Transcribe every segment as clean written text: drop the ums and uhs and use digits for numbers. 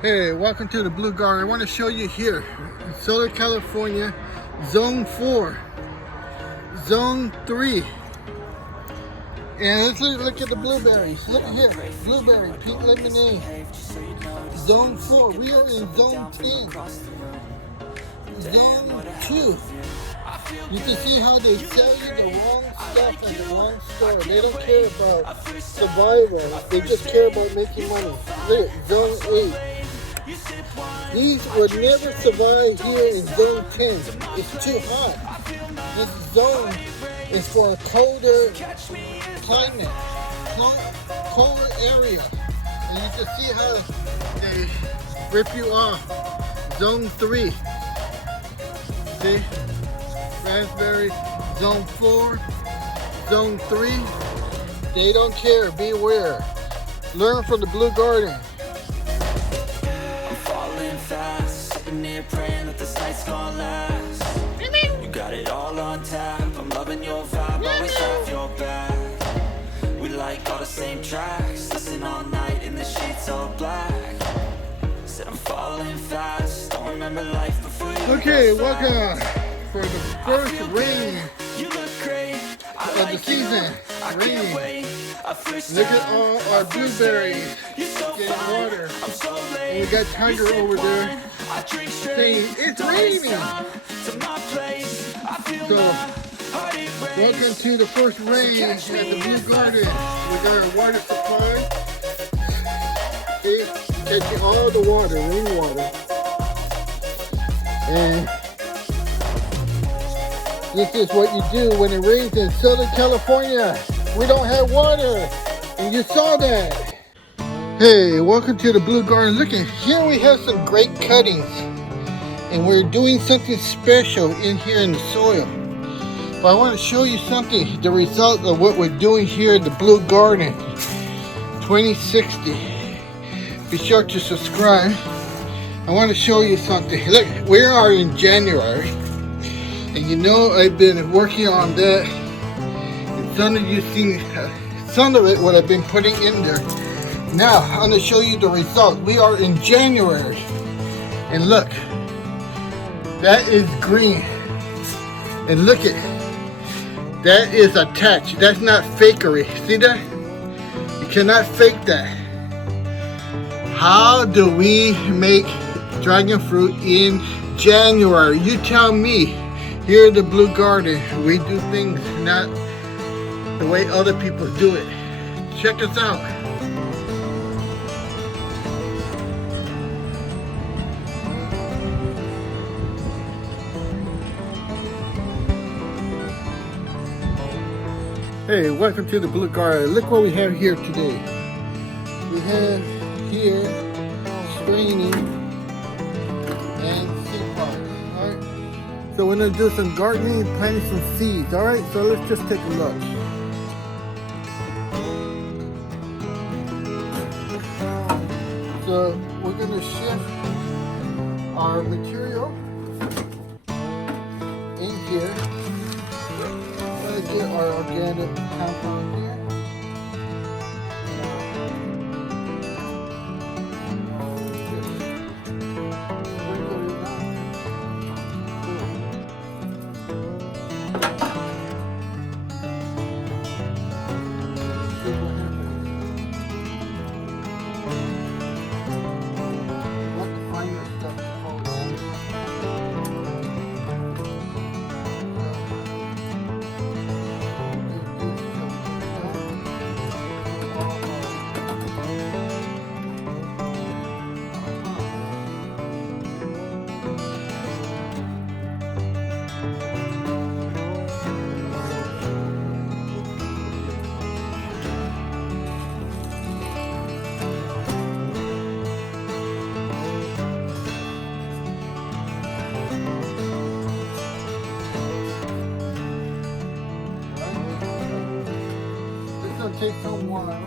Hey, welcome to the Blue Garden. I want to show you here in Southern California, Zone 4, Zone 3. And let's look at the blueberries. Look here, blueberry, pink lemonade. Zone 4, we are in Zone 10. Zone 2. You can see how they sell you the wrong stuff at the wrong store. They don't care about survival. They just care about making money. Look, Zone 8. These would never survive here in Zone 10. It's too hot. This zone is for a colder climate, colder area. And you can see how they rip you off. Zone 3. See? Raspberry. Zone 4. Zone 3. They don't care. Beware. Learn from the Blue Garden. Sitting here praying that this night's gonna last. You got it all on tap. I'm loving your vibe, always have your back. We like all the same tracks. Listen all night in the sheets all black. Said I'm falling fast. Don't remember life before you. Okay, welcome for the first rain You look great. of the season. Rain. Look at all our blueberries getting water. And we got Tiger over there saying it's raining. So, welcome to the first rain at the Blue Garden. We got our water supply. See, catching all the water, rainwater. And this is what you do when it rains in Southern California. We don't have water, and you saw that. Hey, welcome to the Blue Garden. Look at here, we have some great cuttings, and we're doing something special in here in the soil. But I want to show you something, the result of what we're doing here at the Blue Garden 2060. Be sure to subscribe. I want to show you something. Look, we are in January, and you know I've been working on that. Some of you seen some of it what I've been putting in there. Now I'm going to show you the result. We are in January, and look, that is green, and look at that is attached. That's not fakery. See that? You cannot fake that. How do we make dragon fruit in January? You tell me. Here at the Blue Garden, we do things not the way other people do it. Check us out. Hey, welcome to the Blue Garden. Look what we have here today. We have here screening and seed pods. Alright? So we're gonna do some gardening and planting some seeds. Alright, so let's just take a look. So we're going to shift our material in here. Let's get our organic compound here. Take some water.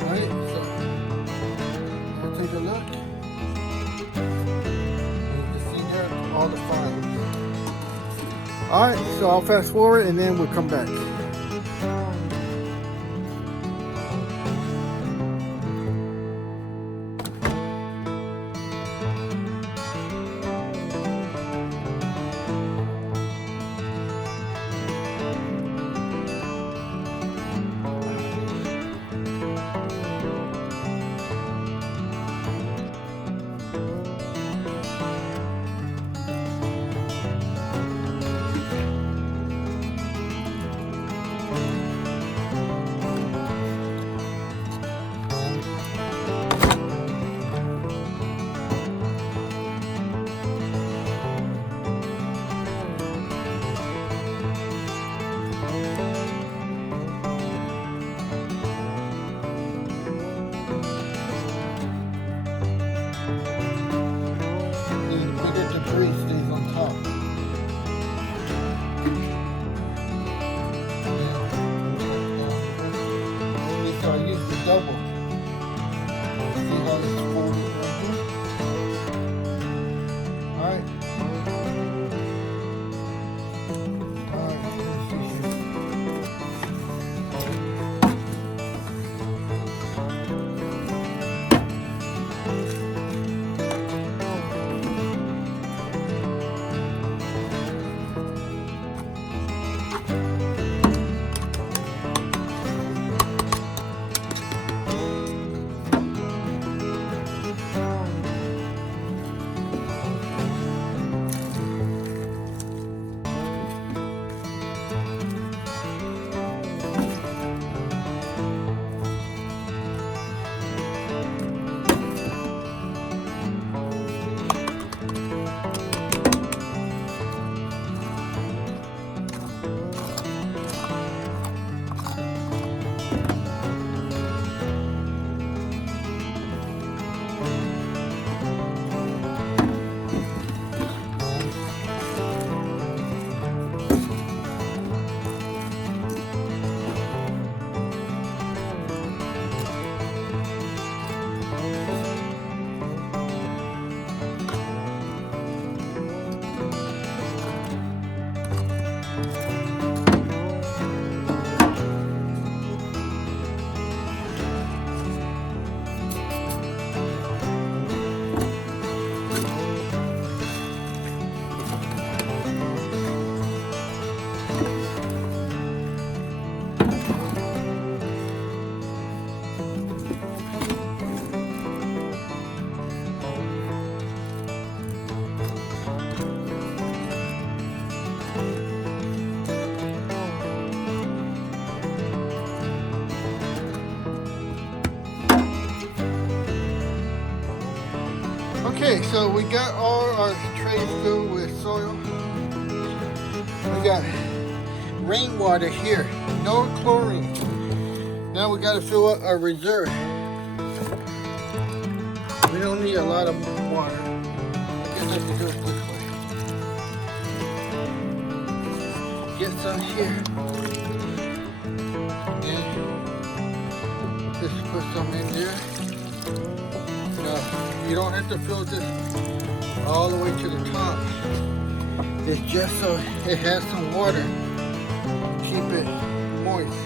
Alright, so take a look. You can see there all the files. Alright, so I'll fast forward and then we'll come back. Double. See how it's folded right here? Alright. Alright, let's see here. Okay, so we got all our trays filled with soil. We got rainwater here, no chlorine. Now we got to fill up our reserve. We don't need a lot of water. I guess I can do it this way. Get some here. And just put some in there. You don't have to fill this all the way to the top. It's just so it has some water. Keep it moist.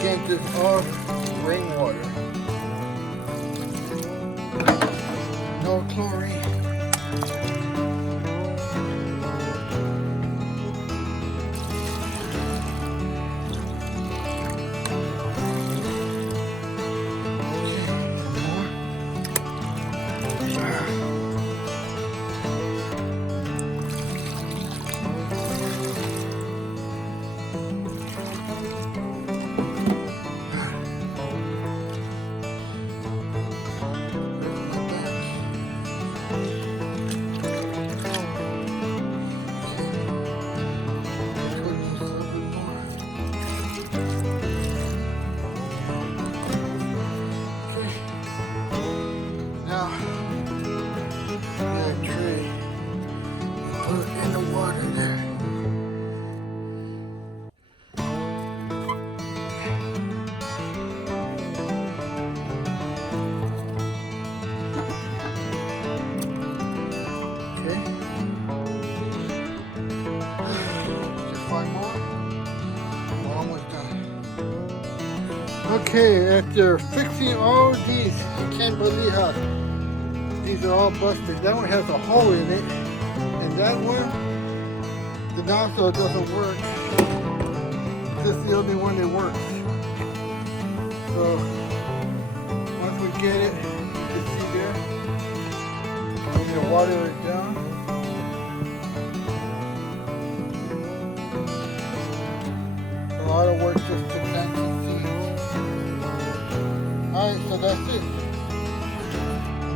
Again, this is all rainwater. No chlorine. Okay, after fixing all these, you can't believe how these are all busted. That one has a hole in it, and that one, the nozzle doesn't work. This is the only one that works. So once we get it, you can see there, I'm going to water it down. A lot of work just to plant some seeds. Alright, so that's it.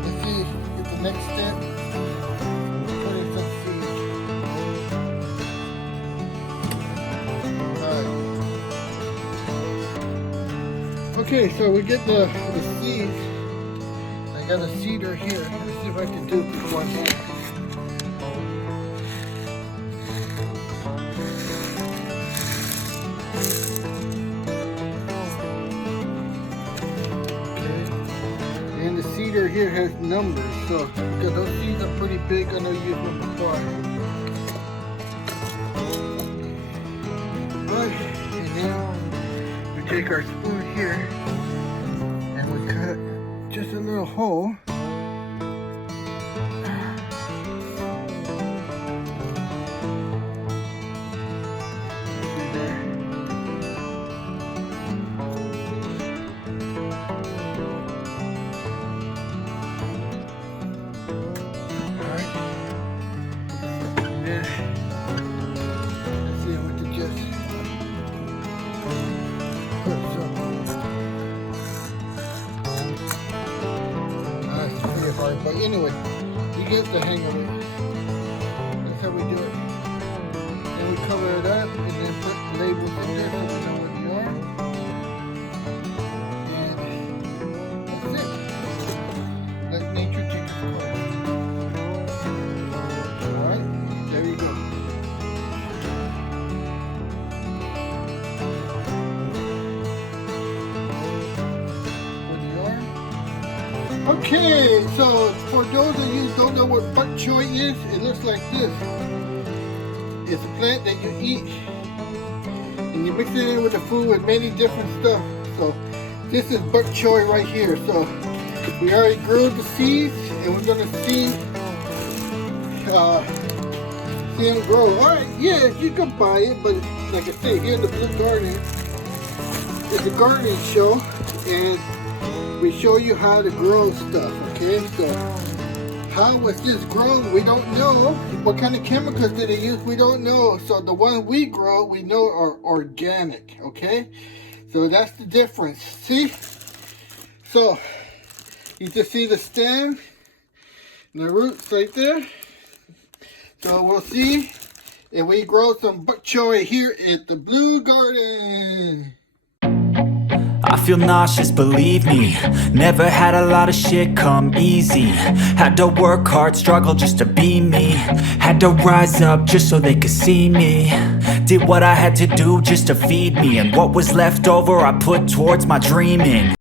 Let's see if the next step is putting some seeds. Alright. Okay, so we get the seeds. I got a seeder here. Let's see if I can do this one more. And the seeder here has numbers, so because those seeds are pretty big, I know you used them before. Alright, and now we take our spoon here and we cut just a little hole. But anyway, you get the hang of it. That's how we do it. Then we cover it up and then put labels in there so we know what they are. And that's it. Let nature take its course. Alright, there you go. Okay, so for those of you who don't know what bok choy is, it looks like this. It's a plant that you eat, and you mix it in with the food with many different stuff. So this is bok choy right here. So we already grew the seeds, and we're gonna see them grow. All right, yeah, you can buy it, but like I say, here in the Blue Garden, it's a gardening show, and we show you how to grow stuff, okay? So how was this grown? We don't know. What kind of chemicals did they use? We don't know. So the ones we grow, we know are organic, okay? So that's the difference. See? So you just see the stem and the roots right there. So we'll see if we grow some bok choy here at the Blue Garden. I feel nauseous, believe me. Never had a lot of shit come easy. Had to work hard, struggle just to be me. Had to rise up just so they could see me. Did what I had to do just to feed me, and what was left over I put towards my dreaming.